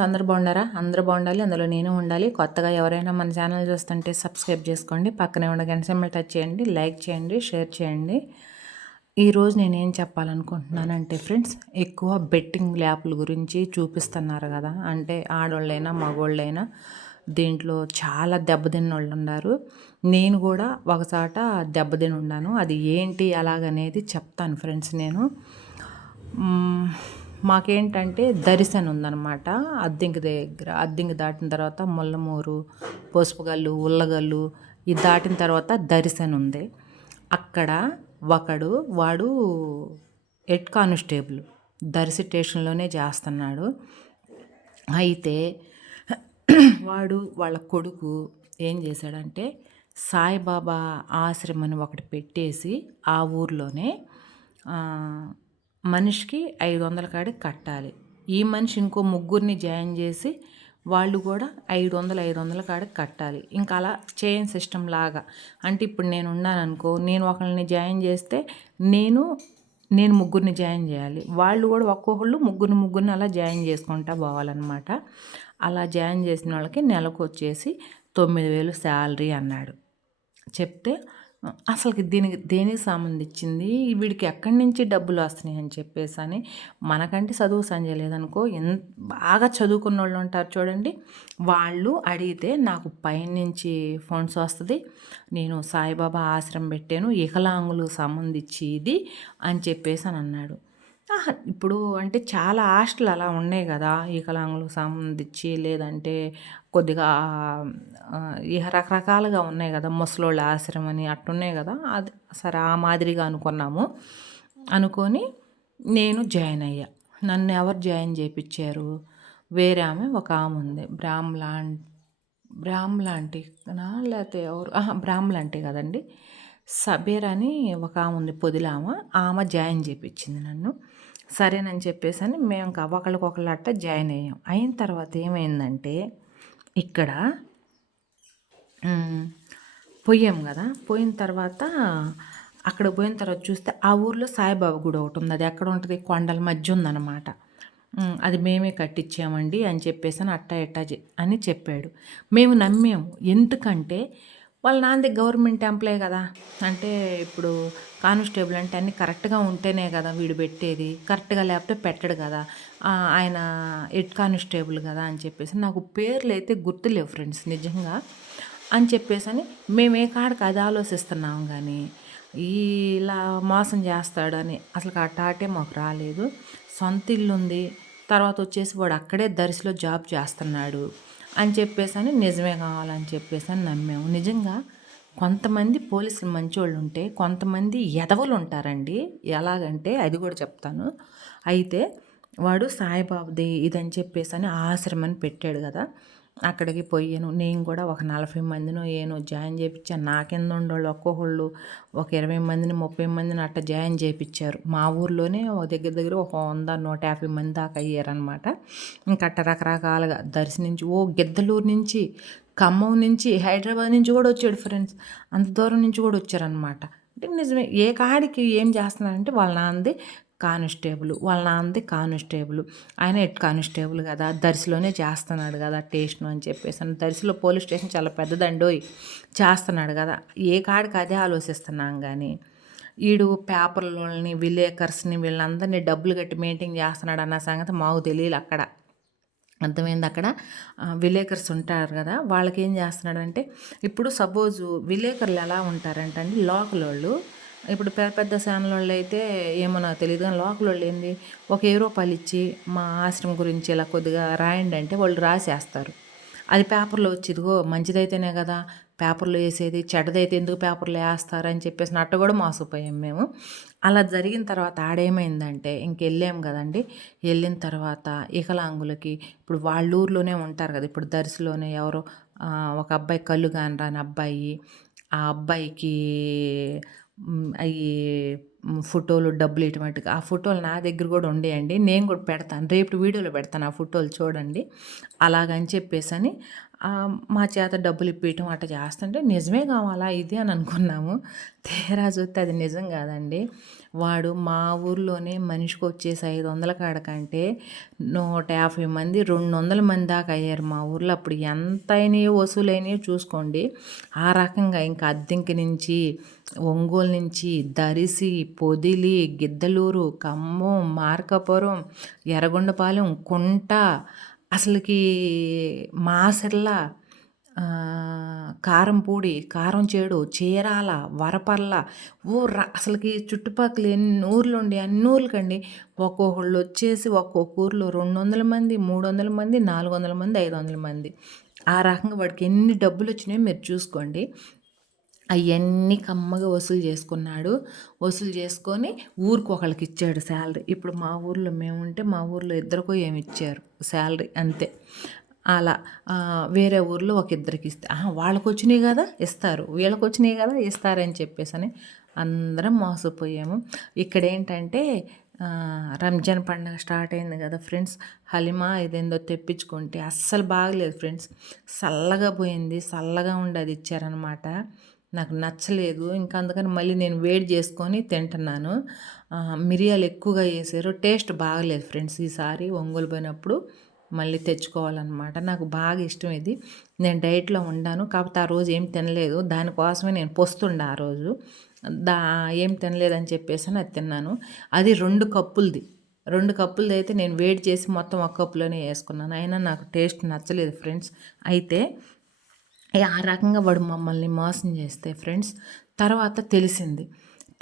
అందరు బాగున్నారా? అందరూ బాగుండాలి. అందులో నేను ఉండాలి. కొత్తగా ఎవరైనా మన ఛానల్ చూస్తుంటే సబ్స్క్రైబ్ చేసుకోండి. పక్కనే ఉన్న గంట సింబల్ టచ్ చేయండి. లైక్ చేయండి. షేర్ చేయండి. ఈరోజు నేను ఏం చెప్పాలనుకుంటున్నానంటే ఫ్రెండ్స్ ఎక్కువ బెట్టింగ్ ల్యాప్ల గురించి చూపిస్తున్నారు కదా. అంటే ఆడవాళ్ళైనా మగవాళ్ళైనా దీంట్లో చాలా దెబ్బతిన్న వాళ్ళు ఉన్నారు. నేను కూడా ఒకసాట దెబ్బతిని ఉన్నాను. అది ఏంటి? అలాగనేది చెప్తాను ఫ్రెండ్స్ నేను. మాకేంటంటే దరిశన ఉందన్నమాట. అద్దెంకి దగ్గర అద్దెంకి దాటిన తర్వాత ముల్లమూరు పసుపుగల్లు ఉల్లగల్లు ఇది దాటిన తర్వాత దరిశన ఉంది. అక్కడ ఒకడు వాడు హెడ్ కానిస్టేబుల్ దర్శి స్టేషన్లోనే చేస్తున్నాడు. అయితే వాడు వాళ్ళ కొడుకు ఏం చేశాడంటే సాయిబాబా ఆశ్రమం అని ఒకటి పెట్టేసి ఆ ఊర్లోనే మనిషికి ఐదు వందల కాడికి కట్టాలి. ఈ మనిషి ఇంకో ముగ్గురిని జాయిన్ చేసి వాళ్ళు కూడా ఐదు వందలు ఐదు వందల కాడికి కట్టాలి. ఇంకా అలా చైన్ సిస్టమ్ లాగా. అంటే ఇప్పుడు నేను ఉన్నాను అనుకో నేను ఒకరిని జాయిన్ చేస్తే నేను నేను ముగ్గురిని జాయిన్ చేయాలి. వాళ్ళు కూడా ఒక్కొక్కళ్ళు ముగ్గురిని ముగ్గురిని అలా జాయిన్ చేసుకుంటా పోవాలన్నమాట. అలా జాయిన్ చేసిన వాళ్ళకి నెలకు వచ్చేసి తొమ్మిది వేలు శాలరీ అన్నాడు. చెప్తే అసలుకి దీనికి దేనికి సంబంధించింది? వీడికి ఎక్కడి నుంచి డబ్బులు వస్తున్నాయి అని చెప్పేసి అని మనకంటే చదువు సంజయ్ లేదనుకో ఎంత బాగా చదువుకున్న వాళ్ళు ఉంటారు చూడండి. వాళ్ళు అడిగితే నాకు పైనుంచి ఫండ్స్ వస్తుంది. నేను సాయిబాబా ఆశ్రమం పెట్టాను వికలాంగులు సంబంధించి ఇది అని చెప్పేసి అని అన్నాడు. ఇప్పుడు అంటే చాలా హాస్టల్ అలా ఉన్నాయి కదా వికలాంగులకు సంబంధించి లేదంటే కొద్దిగా ఇక రకరకాలుగా ఉన్నాయి కదా ముసలోళ్ళ ఆశ్రమం అని అట్టున్నాయి కదా అది సరే ఆ మాదిరిగా అనుకున్నాము. అనుకొని నేను జాయిన్ అయ్యా. నన్ను ఎవరు జాయిన్ చేయించారు వేరే ఆమె ఒక ఆమె ఉంది. బ్రాహ్మలా బ్రాహ్మలాంటినా లేకపోతే ఎవరు? బ్రాహ్మలాంటి కదండి. సబీర్ అని ఒక ఆమె ఉంది పొదిలామ. ఆమె జాయిన్ చేయించింది నన్ను. సరేనని చెప్పేసి అని మేము ఇంకా ఒకళ్ళకొకళ్ళు అట్ట జాయిన్ అయ్యాం. అయిన తర్వాత ఏమైందంటే ఇక్కడ పోయాం కదా. పోయిన తర్వాత అక్కడ పోయిన తర్వాత చూస్తే ఆ ఊర్లో సాయిబాబా గుడి ఒకటి ఉంది. అది ఎక్కడ ఉంటుంది? కొండల మధ్య ఉందన్నమాట. అది మేమే కట్టించామండి అని చెప్పేసి అని అట్టా ఎట్టా అని చెప్పాడు. మేము నమ్మాము. ఎందుకంటే వాళ్ళ నాన్నది గవర్నమెంట్ ఎంప్లాయ్ కదా. అంటే ఇప్పుడు కానిస్టేబుల్ అంటే అన్నీ కరెక్ట్గా ఉంటేనే కదా వీడు పెట్టేది. కరెక్ట్గా లేకపోతే పెట్టడు కదా. ఆయన హెడ్ కానిస్టేబుల్ కదా అని చెప్పేసి నాకు పేర్లు అయితే గుర్తులేవు ఫ్రెండ్స్ నిజంగా. అని చెప్పేసి అని మేము ఏ కాడికి అది ఆలోచిస్తున్నాం కానీ ఇలా మోసం చేస్తాడని అసలు ఆ టాటే మాకు రాలేదు. సొంత ఇల్లు ఉంది తర్వాత వచ్చేసి వాడు అక్కడే దరిసిలో జాబ్ చేస్తున్నాడు. అని చెప్పేసి అని నిజమే కావాలని చెప్పేసి అని నమ్మాము. నిజంగా కొంతమంది పోలీసులు మంచోళ్ళు ఉంటే కొంతమంది ఎదవలు ఉంటారండి. ఎలాగంటే అది కూడా చెప్తాను. అయితే వాడు సాయిబాబుది ఇదని చెప్పేసి అని ఆశ్రమని పెట్టాడు కదా. అక్కడికి పోయాను. నేను కూడా ఒక నలభై మందినో ఏనో జాయిన్ చేయించాను నా కింద ఉండేవాళ్ళు ఒక్కొక్కళ్ళు ఒక ఇరవై మందిని ముప్పై మందిని అట్ట జాయిన్ చేయించారు మా ఊర్లోనే ఒక దగ్గర దగ్గర ఒక వంద నూట యాభై మంది దాకా అయ్యారనమాట ఇంకట్ట అట్ట రకరకాలుగా దర్శి నుంచి ఓ గిద్దలూరు నుంచి ఖమ్మం నుంచి హైదరాబాద్ నుంచి కూడా వచ్చాడు ఫ్రెండ్స్. అంత దూరం నుంచి కూడా వచ్చారనమాట అంటే నిజమే ఏ కాడికి ఏం చేస్తున్నారంటే వాళ్ళ నాన్నది కానిస్టేబుల్ వాళ్ళ నాన్నది కానిస్టేబుల్. ఆయన హెడ్ కానిస్టేబుల్ కదా దర్శిలోనే చేస్తున్నాడు కదా స్టేషన్ అని చెప్పేసి. దర్శిలో పోలీస్ స్టేషన్ చాలా పెద్దదండోయ్ చేస్తున్నాడు కదా. ఏ కాడికి అదే ఆలోచిస్తున్నాం కానీ వీడు పేపర్లని విలేకర్స్ని వీళ్ళందరినీ డబ్బులు కట్టి మెయింటైన్ చేస్తున్నాడు అన్న సంగతి మాకు తెలియదు అక్కడ. అర్థమైంది అక్కడ? విలేకర్స్ ఉంటారు కదా వాళ్ళకి ఏం చేస్తున్నాడంటే ఇప్పుడు సపోజు విలేకరులు ఎలా ఉంటారంటే లోకల్ వాళ్ళు ఇప్పుడు పెద్ద పెద్ద ఛానల్ వాళ్ళు అయితే ఏమో నాకు తెలియదు కానీ లోకల్ వాళ్ళు ఏంది? ఒక ఏ రూపాయలు ఇచ్చి మా ఆశ్రమం గురించి ఇలా కొద్దిగా రాయండి అంటే వాళ్ళు రాసేస్తారు. అది పేపర్లో వచ్చిదిగో మంచిదైతేనే కదా పేపర్లో వేసేది చెడ్డదైతే ఎందుకు పేపర్లో వేస్తారని చెప్పేసి నట్టు కూడా మోసపోయాం మేము. అలా జరిగిన తర్వాత ఆడేమైందంటే ఇంకెళ్ళాం కదండి. వెళ్ళిన తర్వాత వికలాంగులకి ఇప్పుడు వాళ్ళ ఊర్లోనే ఉంటారు కదా ఇప్పుడు దర్శిలోనే ఎవరో ఒక అబ్బాయి కళ్ళు కాని రాని అబ్బాయి ఆ అబ్బాయికి అవి ఫోటోలు డబ్బులు ఇటువంటి ఆ ఫోటోలు నా దగ్గర కూడా ఉండేయండి. నేను కూడా పెడతాను. రేపు వీడియోలో పెడతాను ఆ ఫోటోలు చూడండి. అలాగని చెప్పేసి అని మా చేత డబ్బులు ఇప్పియటం అట్ట చేస్తుంటే నిజమే కావాలా ఇది అని అనుకున్నాము. తీరా చూస్తే అది నిజం కాదండి. వాడు మా ఊర్లోనే మనిషికి వచ్చేసి ఐదు వందల కాడ కంటే 150 మంది, 200 మంది దాకా అయ్యారు మా ఊర్లో. అప్పుడు ఎంతయినాయో వసూలైనాయో చూసుకోండి. ఆ రకంగా ఇంకా అద్దెంకి నుంచి, ఒంగోలు నుంచి, దరిసి, పొదిలి, గిద్దలూరు, ఖమ్మం, మార్కాపురం, ఎర్రగొండపాలెం, కుంట అసలకి మాసర్ల ఆహ్, కారంపూడి, కారంచేడు, చీరాల, వరపర్ల ఓ ర అసలకి చుట్టుపక్కల ఎన్ని ఊర్లుండి అన్ని ఊర్లకండి ఒక్కొక్కళ్ళొచ్చేసి ఒక్కొక్క ఊర్లో 200 మంది, 300 మంది, 400 మంది, 500 మంది. ఆ రకంగా వాడికి ఎన్ని డబ్బులు వచ్చినాయో మీరు చూసుకోండి. అవన్నీ కమ్మగా వసూలు చేసుకున్నాడు. వసూలు చేసుకొని ఊరికి ఒకళ్ళకి ఇచ్చాడు శాలరీ. ఇప్పుడు మా ఊర్లో మేముంటే మా ఊర్లో ఇద్దరికో ఏమి ఇచ్చారు శాలరీ అంతే. అలా వేరే ఊర్లో ఒక ఇద్దరికి ఇస్తే వాళ్ళకి వచ్చినాయి కదా ఇస్తారు. వీళ్ళకొచ్చినాయి కదా ఇస్తారని చెప్పేసని అందరం మోసపోయాము. ఇక్కడ ఏంటంటే రంజాన్ పండగ స్టార్ట్ అయింది కదా ఫ్రెండ్స్! హలిమా ఇదేందో తెప్పించుకుంటే అస్సలు బాగలేదు ఫ్రెండ్స్. చల్లగా పోయింది. చల్లగా ఉండి అది ఇచ్చారనమాట. నాకు నచ్చలేదు. ఇంకా అందుకని మళ్ళీ నేను వేడి చేసుకొని తింటున్నాను. మిరియాలు ఎక్కువగా వేసారు టేస్ట్ బాగలేదు ఫ్రెండ్స్ ఈసారి ఒంగోలు పోయినప్పుడు మళ్ళీ తెచ్చుకోవాలన్నమాట నాకు బాగా ఇష్టం ఇది. నేను డైట్‌లో ఉండాను. కాకపోతే ఆ రోజు ఏం తినలేదు. దానికోసమే నేను పొస్తుండే ఆ రోజు. దా ఏం తినలేదని చెప్పేసి అది తిన్నాను. అది రెండు కప్పులది. రెండు కప్పులది అయితే నేను వేడి చేసి మొత్తం ఒక కప్పులోనే వేసుకున్నాను అయినా నాకు టేస్ట్ నచ్చలేదు ఫ్రెండ్స్. అయితే ఆ రకంగా వాడు మమ్మల్ని మోసం చేస్తే ఫ్రెండ్స్ తర్వాత తెలిసింది.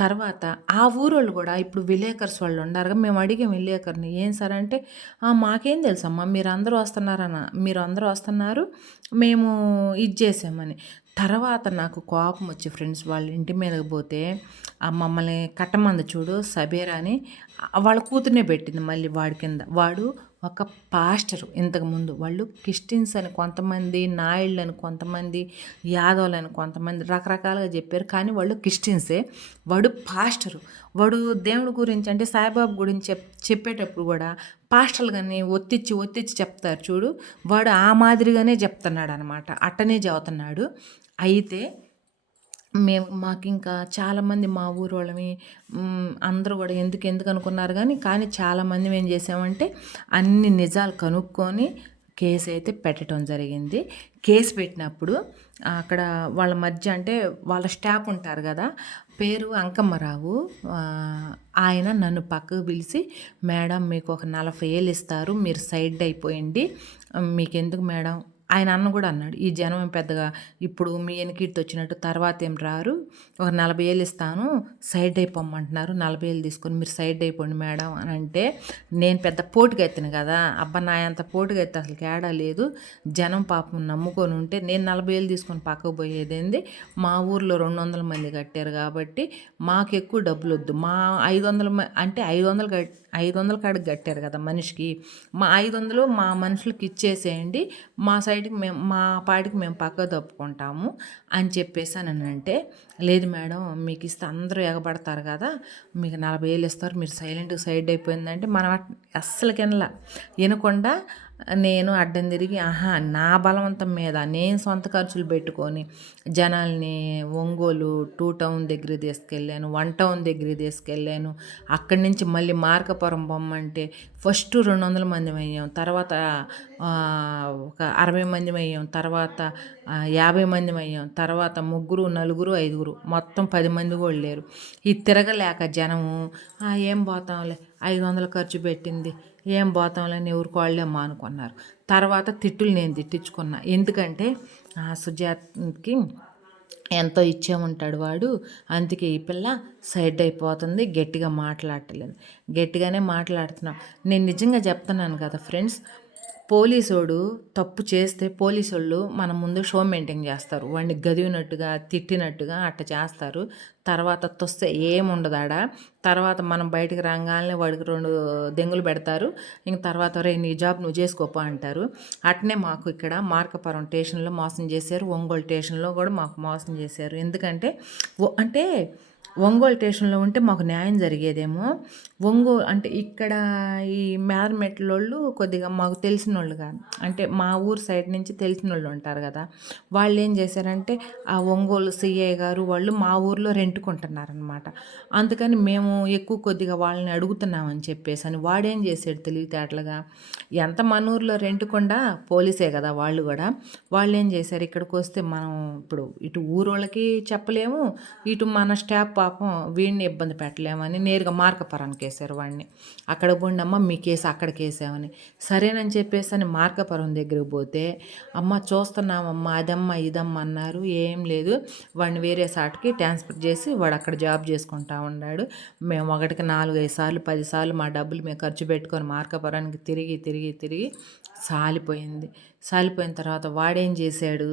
తర్వాత ఆ ఊరోళ్ళు కూడా ఇప్పుడు విలేకర్స్ వాళ్ళు ఉండారుగా మేము అడిగాం విలేకరిని ఏం సార్ అంటే, మాకేం తెలుసమ్మా వస్తున్నారన్న మీరు అందరూ వస్తున్నారు. మేము ఇది చేసామని." తర్వాత నాకు కోపం వచ్చి ఫ్రెండ్స్ వాళ్ళ ఇంటి మీదకి పోతే ఆ మమ్మల్ని కట్టమంద చూడు సబీరా అని వాళ్ళ కూతుర్నే పెట్టింది మళ్ళీ వాడి కింద. వాడు ఒక పాస్టరు ఇంతకుముందు. వాళ్ళు క్రిస్టియన్స్ అని కొంతమంది, నాయుళ్ళని కొంతమంది, యాదవులు అని కొంతమంది రకరకాలుగా చెప్పారు. కానీ వాళ్ళు క్రిస్టియన్సే. వాడు పాస్టరు. వాడు దేవుడి గురించి అంటే సాయిబాబా గురించి చెప్ చెప్పేటప్పుడు కూడా పాస్టర్లు కానీ ఒత్తిచ్చి, ఒత్తిచ్చి చెప్తారు చూడు. వాడు ఆ మాదిరిగానే చెప్తున్నాడు అనమాట అట్టనే చదువుతున్నాడు అయితే మేము మాకు ఇంకా చాలామంది మా ఊరు హ్మ్, అందరూ కూడా ఎందుకు ఎందుకు అనుకున్నారు కానీ కానీ చాలామంది మేము చేసామంటే అన్ని నిజాలు కనుక్కొని కేసయితే పెట్టడం జరిగింది. కేసు పెట్టినప్పుడు అక్కడ వాళ్ళ మధ్య అంటే వాళ్ళ స్టాఫ్ ఉంటారు కదా పేరు అంకమ్మరావు. ఆయన నన్ను పక్కకు పిలిచి, "మేడం మీకు ఒక నలభై ఏళ్ళు ఇస్తారు. మీరు సైడ్ అయిపోయండి. మీకెందుకు మేడం" ఆయన అన్న కూడా అన్నాడు. "ఈ జనం పెద్దగా ఇప్పుడు మీ ఎనకిడితి వచ్చినట్టు తర్వాత ఏం రారు. ఒక 40,000 ఇస్తాను. సైడ్ అయిపోమంటున్నారు. 40,000 తీసుకొని మీరు సైడ్ అయిపోండి మేడం" అని అంటే నేను పెద్ద పోటుకెత్తాను కదా అబ్బా! నా అంత పోటుగెత్తే అసలు ఏడా లేదు. జనం పాపం నమ్ముకొని ఉంటే నేను నలభై ఏళ్ళు తీసుకొని పక్కకు పోయేదేంది. మా ఊర్లో 200 మంది కట్టారు కాబట్టి మాకు ఎక్కువ డబ్బులొద్దు. మా ఐదు వందల అంటే 500 కట్ 500 కాడికి కట్టారు కదా మనిషికి. మా 500 మా మనుషులకి ఇచ్చేసేయండి. మా సైడ్ సైడ్‌కి మేము మా పాటికి మేము పక్క తప్పుకుంటాము అని చెప్పేసాననంటే, లేదు మేడం మీకు ఇస్తే అందరూ ఎగబడతారు కదా మీకు నలభై వేలు ఇస్తారు. మీరు సైలెంట్‌గా సైడ్ అయిపోయిందంటే మనం అస్సలు కినలా వినకుండా నేను అడ్డం తిరిగి ఆహా! నా బలవంతం మీద నేను సొంత ఖర్చులు పెట్టుకొని జనాల్ని ఒంగోలు, టూ టౌన్ దగ్గర తీసుకెళ్ళాను. వన్ టౌన్ దగ్గర తీసుకెళ్ళాను. అక్కడి నుంచి మళ్ళీ మార్కపురం బొమ్మంటే ఫస్ట్ రెండు వందల మంది అయ్యాం తర్వాత ఒక అరవై మంది అయ్యాం తర్వాత యాభై మంది అయ్యాం తర్వాత ముగ్గురు, నలుగురు, ఐదుగురు మొత్తం పది మంది కూడా లేరు. ఈ తిరగలేక జనము ఏం పోతాంలే 500 ఖర్చు పెట్టింది. ఏం పోతాంలే అని ఎవరికి వాళ్ళే మానుకున్నారు. తర్వాత తిట్టులు నేను తిట్టించుకున్నా. ఎందుకంటే ఆ సుజాతకి ఎంతో ఇచ్చేముంటాడు వాడు. అందుకే ఈ పిల్ల సైడ్ అయిపోతుంది. గట్టిగా మాట్లాడట్లేదు. గట్టిగానే మాట్లాడుతున్నాం. నేను నిజంగా చెప్తున్నాను కదా ఫ్రెండ్స్. పోలీసోడు తప్పు చేస్తే పోలీసోళ్ళు మన ముందు షో మెయింటైన్ చేస్తారు. వాడిని గదివినట్టుగా, తిట్టినట్టుగా అట్ట చేస్తారు. తర్వాత తొస్తే ఏముండదాడ తర్వాత మనం బయటకు రాంగాల్నే వాడికి రెండు దెంగులు పెడతారు. ఇంక తర్వాత రే నీ జాబ్ నువ్వు చేసుకోపా అంటారు. అట్నే మాకు ఇక్కడ మార్కపురం స్టేషన్‌లో మోసం చేశారు. ఒంగోలు స్టేషన్‌లో కూడా మాకు మోసం చేశారు. ఎందుకంటే అంటే ఒంగోలు స్టేషన్లో ఉంటే మాకు న్యాయం జరిగేదేమో ఒంగోలు అంటే ఇక్కడ ఈ మేరమెట్లోళ్ళు కొద్దిగా మాకు తెలిసిన వాళ్ళు కాదు. అంటే మా ఊరు సైడ్ నుంచి తెలిసిన వాళ్ళు ఉంటారు కదా. వాళ్ళు ఏం చేశారంటే ఆ ఒంగోలు సిఐ గారు వాళ్ళు మా ఊర్లో రెంట్కుంటున్నారనమాట అందుకని మేము ఎక్కువ కొద్దిగా వాళ్ళని అడుగుతున్నామని చెప్పేసి అని వాడేం చేశాడు తెలివితేటలుగా? ఎంత మన ఊర్లో రెంట్కుండా పోలీసే కదా వాళ్ళు కూడా. వాళ్ళు ఏం చేశారు? ఇక్కడికి వస్తే మనం ఇప్పుడు ఇటు ఊరోళ్ళకి చెప్పలేము ఇటు మన స్టాఫ్ పాపం వీడిని ఇబ్బంది పెట్టలేమని నేరుగా మార్కపరానికి వేసారు వాడిని. అక్కడ పోండమ్మ మీ కేసు అక్కడికి వేసామని సరేనని చెప్పేసి అని మార్కపురం దగ్గరికి పోతే అమ్మ చూస్తున్నామమ్మ అదమ్మ ఇదమ్మ అన్నారు. ఏం లేదు వాడిని వేరే సాటికి ట్రాన్స్ఫర్ చేసి వాడు అక్కడ జాబ్ చేసుకుంటా ఉన్నాడు మేము ఒకటికి నాలుగు ఐదు సార్లు పదిసార్లు మా డబ్బులు మేము ఖర్చు పెట్టుకొని మార్కపురానికి తిరిగి తిరిగి తిరిగి సాలిపోయింది. సాలిపోయిన తర్వాత వాడేం చేశాడు?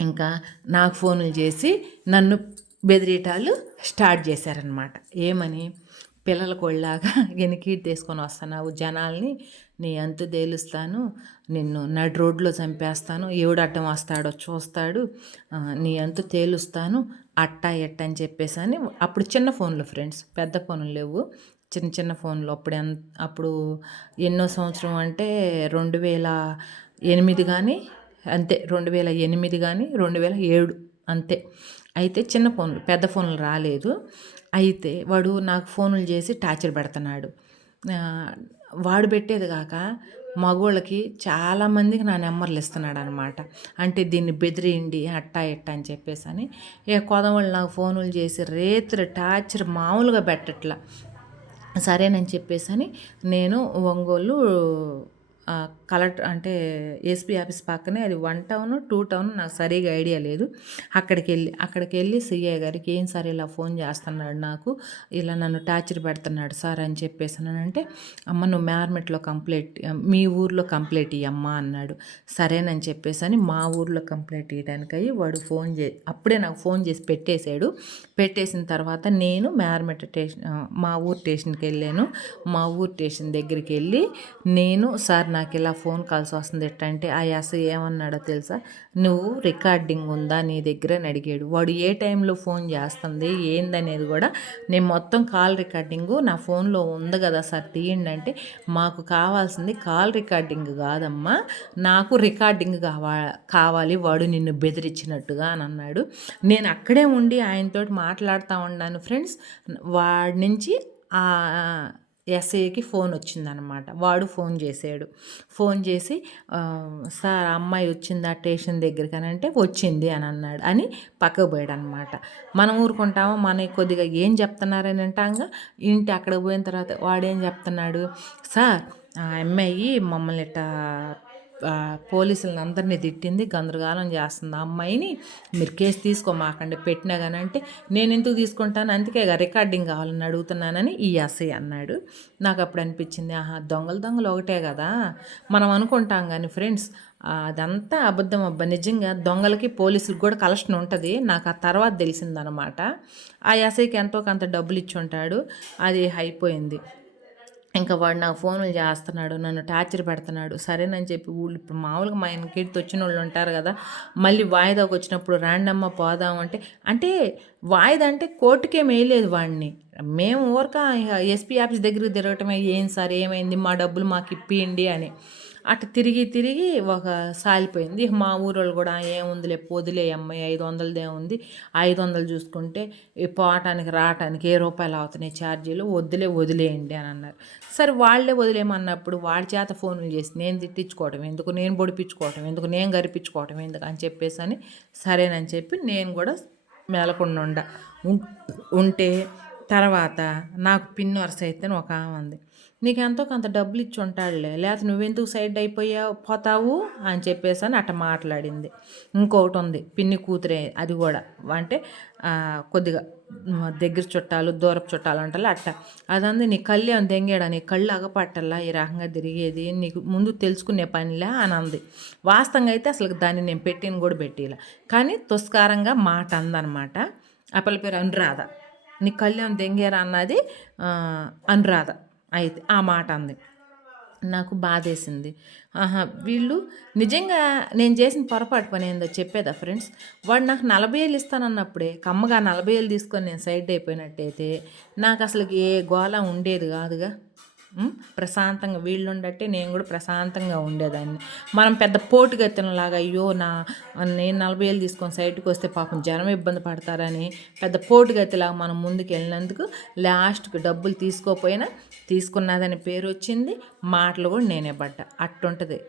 ఇంకా నాకు ఫోన్లు చేసి నన్ను బెదిరియటాలు స్టార్ట్ చేశారనమాట ఏమని? పిల్లల కొళ్ళలాగా వెనక్కి తీసుకొని వస్తున్నావు జనాల్ని నీ అంతు తేలుస్తాను నిన్ను నడు రోడ్లో చంపేస్తాను ఎవడు వస్తాడో చూస్తాడు నీ అంతు తేలుస్తాను అట్టా ఎట్ట అని చెప్పేసి అని అప్పుడు చిన్న ఫోన్లు ఫ్రెండ్స్ పెద్ద ఫోన్లు లేవు. చిన్న చిన్న ఫోన్లు అప్పుడు ఎంత అప్పుడు ఎన్నో సంవత్సరం అంటే రెండు వేల ఎనిమిది కానీ అంతే రెండు వేల ఎనిమిది కానీ రెండు వేల ఏడు అంతే. అయితే చిన్న ఫోన్లు పెద్ద ఫోన్లు రాలేదు. అయితే వాడు నాకు ఫోన్లు చేసి టార్చర్ పెడుతున్నాడు. వాడు పెట్టేది కాక మగోళ్ళకి చాలామందికి నా నెంబర్లు ఇస్తున్నాడు అనమాట అంటే దీన్ని బెదిరియండి అట్టా ఇట్టా అని చెప్పేసి అని. ఏ కొదవాళ్ళు నాకు ఫోనులు చేసి రేత్రి టార్చర్ మామూలుగా పెట్టట్లా. సరేనని చెప్పేసి అని నేను ఒంగోలు కలెక్ట్ అంటే ఎస్పీ ఆఫీస్ పక్కనే అది వన్ టౌన్ టూ టౌన్ నాకు సరిగా ఐడియా లేదు. అక్కడికి వెళ్ళి అక్కడికి వెళ్ళి సిఐ గారికి ఏం సార్ ఇలా ఫోన్ చేస్తున్నాడు నాకు ఇలా నన్ను టార్చర్ పెడుతున్నాడు సార్ అని చెప్పేసానంటే అమ్మ నువ్వు మ్యార్మెట్లో కంప్లైంట్ మీ ఊర్లో కంప్లైంట్ ఇయ్యమ్మా అన్నాడు. సరేనని చెప్పేసి అని మా ఊర్లో కంప్లైంట్ ఇవ్వడానికి అయ్యి వాడు ఫోన్ చే అప్పుడే నాకు ఫోన్ చేసి పెట్టేశాడు. పెట్టేసిన తర్వాత నేను మ్యార్మెట్ స్టేషన్ మా ఊరు స్టేషన్కి వెళ్ళాను. మా ఊరు స్టేషన్ దగ్గరికి వెళ్ళి నేను సార్ నాకు ఇలా ఫోన్ కాల్స్ వస్తుంది. ఎట్టంటే ఆ యాస ఏమన్నాడో తెలుసా? నువ్వు రికార్డింగ్ ఉందా నీ దగ్గర అని అడిగాడు. వాడు ఏ టైంలో ఫోన్ చేస్తుంది ఏందనేది కూడా నేను మొత్తం కాల్ రికార్డింగ్ నా ఫోన్లో ఉంది కదా సార్ తీయండి అంటే మాకు కావాల్సింది కాల్ రికార్డింగ్ కాదమ్మా నాకు రికార్డింగ్ కావా కావాలి వాడు నిన్ను బెదిరించినట్టుగా అని అన్నాడు. నేను అక్కడే ఉండి ఆయనతో మాట్లాడుతూ ఉన్నాను ఫ్రెండ్స్. వాడి నుంచి ఎస్ఐకి ఫోన్ వచ్చిందనమాట. వాడు ఫోన్ చేశాడు. ఫోన్ చేసి సార్ అమ్మాయి వచ్చిందా స్టేషన్ దగ్గరికి? అని అంటే వచ్చింది అని అన్నాడు. అని పక్కకు పోయాడు అనమాట మనం ఊరుకుంటామో? మన కొద్దిగా ఏం చెప్తున్నారని అంటాంగా. ఇంటి అక్కడ పోయిన తర్వాత వాడేం చెప్తున్నాడు? సార్ ఆ అమ్మాయి మమ్మల్ని ఇట్టా పోలీసులను అందరినీ తిట్టింది గందరగోళం చేస్తుంది. ఆ అమ్మాయిని మీరు కేసు తీసుకోమాకండి పెట్టినా కానీ అంటే నేను ఎందుకు తీసుకుంటాను? అందుకే రికార్డింగ్ కావాలని అడుగుతున్నానని ఈ ఎస్ఐ అన్నాడు. నాకు అప్పుడు అనిపించింది ఆహా దొంగలు దొంగలు ఒకటే కదా. మనం అనుకుంటాం కానీ ఫ్రెండ్స్ అదంతా అబద్ధం అబ్బా. నిజంగా దొంగలకి పోలీసులకు కూడా కలెక్షన్ ఉంటుంది. నాకు ఆ తర్వాత తెలిసిందనమాట. ఆ ఎస్ఐకి ఎంతో కొంత డబ్బులు ఇచ్చి ఉంటాడు. అది అయిపోయింది. ఇంకా వాడు నాకు ఫోన్లు చేస్తున్నాడు నన్ను టార్చర్ పెడుతున్నాడు. సరేనని చెప్పి ఊళ్ళు ఇప్పుడు మామూలుగా మా ఇంటికి వచ్చిన వాళ్ళు ఉంటారు కదా మళ్ళీ వాయిదాకి వచ్చినప్పుడు రాండమ్మ పోదాం అంటే అంటే వాయిదా అంటే కోర్టుకేం వేయలేదు వాడిని. మేము ఊరక ఎస్పీ ఆఫీస్ దగ్గరికి తిరగటమే ఏం సార్ ఏమైంది? మా డబ్బులు మాకు ఇప్పియండి అని. అటు తిరిగి తిరిగి ఒక సాలిపోయింది. మా ఊరోళ్ళు కూడా ఏముందిలే పొదిలే అమ్మాయి ఐదు వందలదే ఉంది. ఐదు వందలు చూసుకుంటే పోవటానికి రావటానికి ఏ రూపాయలు అవుతున్నాయి ఛార్జీలు? వద్దులే వదిలేయండి అని అన్నారు. సరే వాళ్ళే వదిలేయమన్నప్పుడు వాడి చేత ఫోన్లు చేసి నేను తిట్టించుకోవటం ఎందుకు? నేను పొడిపించుకోవటం ఎందుకు? నేను గరిపించుకోవటం ఎందుకు? అని చెప్పేసి అని సరేనని చెప్పి నేను కూడా మేలకుండా ఉంటే తర్వాత నాకు పిన్ వరుస అయితే ఒక ఉంది. నీకు ఎంతో కొంత డబ్బులు ఇచ్చి ఉంటాడులే లేకపోతే నువ్వెందుకు సైడ్ అయిపోయావు పోతావు అని చెప్పేసి అని అట్ట మాట్లాడింది. ఇంకొకటి ఉంది పిన్ని కూతురే అది కూడా. అంటే కొద్దిగా దగ్గర చుట్టాలు దూరపు చుట్టాలు అంటారు అట్ట. అదంది నీ కళ్ళు దెంగేడా నీ కళ్ళు అగపట్టల్లా ఈ రకంగా తిరిగేది? నీకు ముందు తెలుసుకునే పనిలే అని అంది వాస్తవంగా అయితే అసలు దాన్ని నేను పెట్టిన కూడా పెట్టిలా. కానీ తుస్కారంగా మాట అందనమాట. ఆ పిల్ల పేరు అనురాధ. నీ కళ్యాణ్ దెంగేరా అన్నది అనురాధ. అయితే ఆ మాట అంది. నాకు బాధేసింది. ఆహా వీళ్ళు నిజంగా నేను చేసిన పొరపాటు పని ఏందో చెప్పేదా ఫ్రెండ్స్? వాడు నాకు నలభై ఏళ్ళు ఇస్తానన్నప్పుడే కమ్మగా నలభై ఏళ్ళు తీసుకొని నేను సైడ్ అయిపోయినట్టయితే నాకు అసలు ఏ గోళ ఉండేది కాదుగా. ప్రశాంతంగా వీళ్ళు ఉండట్టే నేను కూడా ప్రశాంతంగా ఉండేదాన్ని. మనం పెద్ద పోటుగత్తెనలాగా అయ్యో నా నేను నలభై ఏళ్ళు తీసుకొని సైడ్కి వస్తే పాపం జనం ఇబ్బంది పడతారని పెద్ద పోటుగత్తెలాగా మనం ముందుకు వెళ్ళినందుకు లాస్ట్కి డబ్బులు తీసుకోపోయినా తీసుకున్నదని పేరు వచ్చింది మాటలు కూడా నేనే పడ్డా. అట్టుంటుంది.